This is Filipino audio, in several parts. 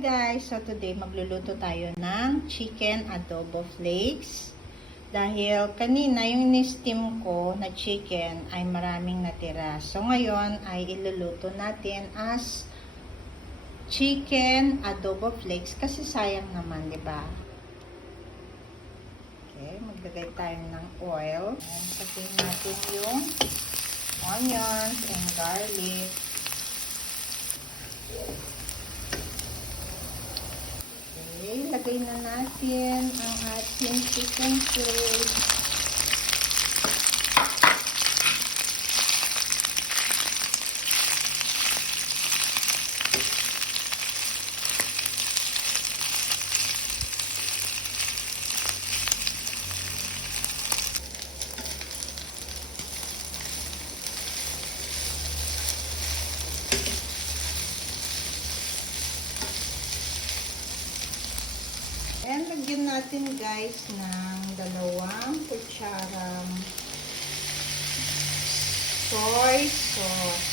guys! So today magluluto tayo ng chicken adobo flakes. Dahil kanina yung ni-steam ko na chicken ay maraming natira. So ngayon ay iluluto natin as chicken adobo flakes kasi sayang naman, di ba? Okay, maglagay tayo ng oil. Sabihin natin yung onions and garlic. Okay, lagay na natin ang ating chicken flakes. And lagyan natin guys ng 2 kutsarang soy sauce.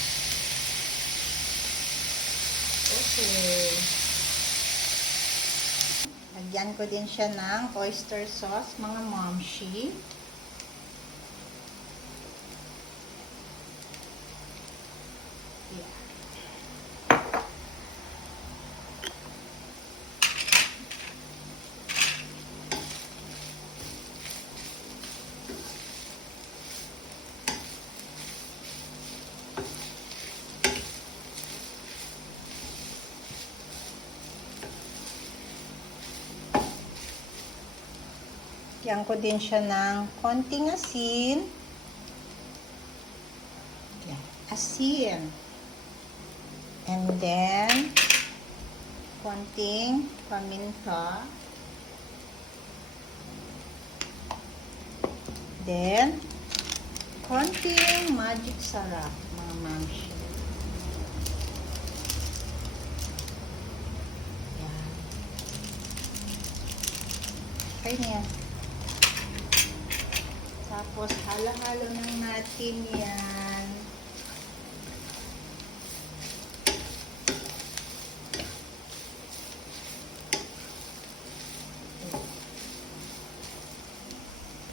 Okay. Lagyan ko din siya ng oyster sauce, mga momshi. Lagyan ko din siya ng konting asin. Yan, asin. And then, konting paminta. Then, konting magic sarap, mga mamshi. Yan. Okay na yan. Tapos, halo-halo lang natin yan.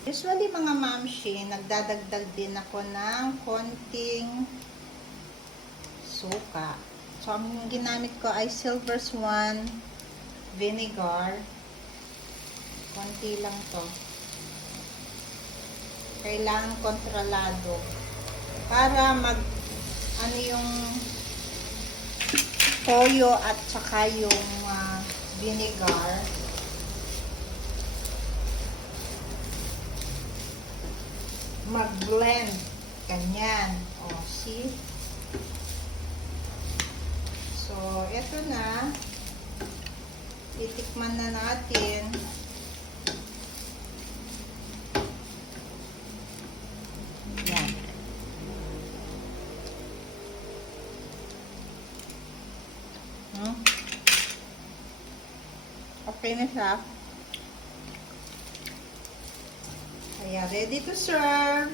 Usually, mga mamshi, nagdadagdag din ako ng konting suka. So, ang ginamit ko ay Silver Swan vinegar. Konti lang to. Kailangan kontrolado para ano yung toyo at saka yung vinegar mag-blend ganyan. See? So eto na, titikman na natin. Okay na siya. Kaya ready to serve.